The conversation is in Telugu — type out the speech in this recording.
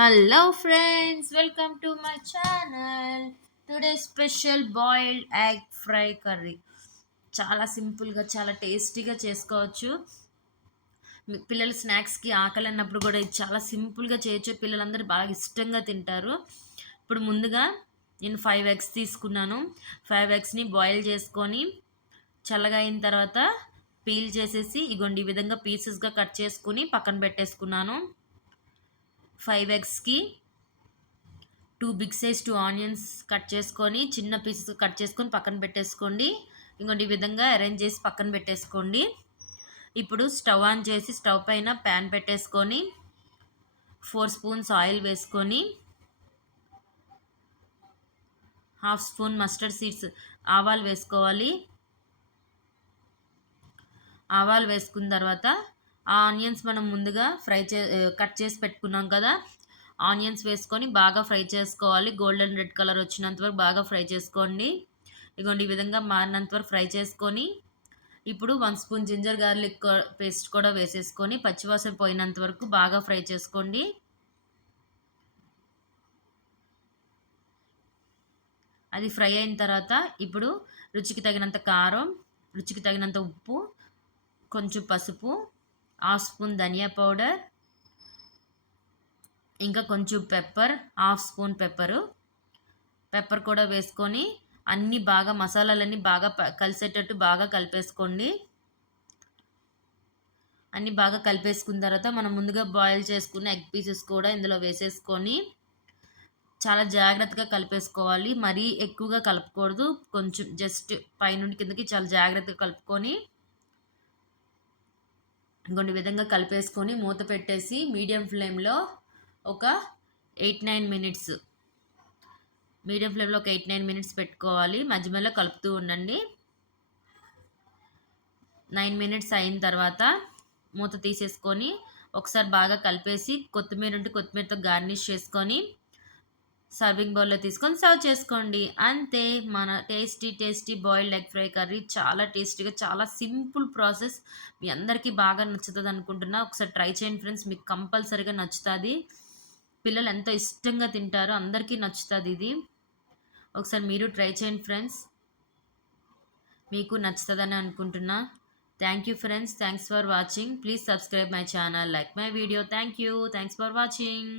Hello friends, welcome to my channel. Today's special boiled egg fry curry. చాలా సింపుల్గా చాలా టేస్టీగా చేసుకోవచ్చు. పిల్లలు స్నాక్స్కి ఆకలి అన్నప్పుడు కూడా ఇది చాలా సింపుల్గా చేయొచ్చు. పిల్లలందరూ బాగా ఇష్టంగా తింటారు. ఇప్పుడు ముందుగా నేను 5 eggs తీసుకున్నాను. 5 eggsని బాయిల్ చేసుకొని చల్లగా అయిన తర్వాత పీల్ చేసేసి ఇగోండి ఈ విధంగా పీసెస్గా కట్ చేసుకుని పక్కన పెట్టేసుకున్నాను. 5 eggsకి 2 ఆనియన్స్ కట్ చేసుకొని చిన్న పీసెస్ కట్ చేసుకొని పక్కన పెట్టేసుకోండి. ఇంకోటి ఈ విధంగా అరేంజ్ చేసి పక్కన పెట్టేసుకోండి. ఇప్పుడు స్టవ్ ఆన్ చేసి స్టవ్ పైన ప్యాన్ పెట్టేసుకొని 4 స్పూన్స్ ఆయిల్ వేసుకొని 1/2 స్పూన్ మస్టర్డ్ సీడ్స్ ఆవాలు వేసుకోవాలి. ఆవాలు వేసుకున్న తర్వాత ఆ ఆనియన్స్ మనం ముందుగా కట్ చేసి పెట్టుకున్నాం కదా, ఆనియన్స్ వేసుకొని బాగా ఫ్రై చేసుకోవాలి. గోల్డెన్ రెడ్ కలర్ వచ్చినంత వరకు బాగా ఫ్రై చేసుకోండి. ఇదిగోండి ఈ విధంగా మారినంత వరకు ఫ్రై చేసుకొని ఇప్పుడు 1 స్పూన్ జింజర్ గార్లిక్ పేస్ట్ కూడా వేసేసుకొని పచ్చివాసన పోయినంత వరకు బాగా ఫ్రై చేసుకోండి. అది ఫ్రై అయిన తర్వాత ఇప్పుడు రుచికి తగినంత కారం, రుచికి తగినంత ఉప్పు, కొంచెం పసుపు, 1/2 స్పూన్ ధనియా పౌడర్, ఇంకా కొంచెం పెప్పర్, 1/2 స్పూన్ పెప్పర్ కూడా వేసుకొని అన్నీ బాగా మసాలాలన్నీ బాగా కలిసేటట్టు బాగా కలిపేసుకోండి. అన్నీ బాగా కలిపేసుకున్న తర్వాత మనం ముందుగా బాయిల్ చేసుకున్న ఎగ్ పీసెస్ కూడా ఇందులో వేసేసుకొని చాలా జాగ్రత్తగా కలిపేసుకోవాలి. మరీ ఎక్కువగా కలపకూడదు. కొంచెం జస్ట్ పైనుండి కిందకి చాలా జాగ్రత్తగా కలుపుకొని ఇంకొన్ని విధంగా కలిపేసుకొని మూత పెట్టేసి మీడియం ఫ్లేమ్లో ఒక 8-9 మినిట్స్ పెట్టుకోవాలి. మధ్య మధ్యలో కలుపుతూ ఉండండి. 9 మినిట్స్ అయిన తర్వాత మూత తీసేసుకొని ఒకసారి బాగా కలిపేసి కొత్తిమీర ఉంటే కొత్తిమీరతో గార్నిష్ చేసుకొని సర్వింగ్ బౌల్లో తీసుకొని సర్వ్ చేసుకోండి. అంతే, మన tasty boiled egg fry curry చాలా టేస్టీగా, చాలా సింపుల్ ప్రాసెస్. మీ అందరికీ బాగా నచ్చుతుంది అనుకుంటున్నా. ఒకసారి ట్రై చేయండి ఫ్రెండ్స్, మీకు కంపల్సరీగా నచ్చుతుంది. పిల్లలు ఎంతో ఇష్టంగా తింటారు, అందరికీ నచ్చుతుంది ఇది. ఒకసారి మీరు ట్రై చేయండి ఫ్రెండ్స్, మీకు నచ్చుతుందని అనుకుంటున్నా. Thank you friends, thanks for watching. Please subscribe my channel, like my video. Thank you, thanks for watching.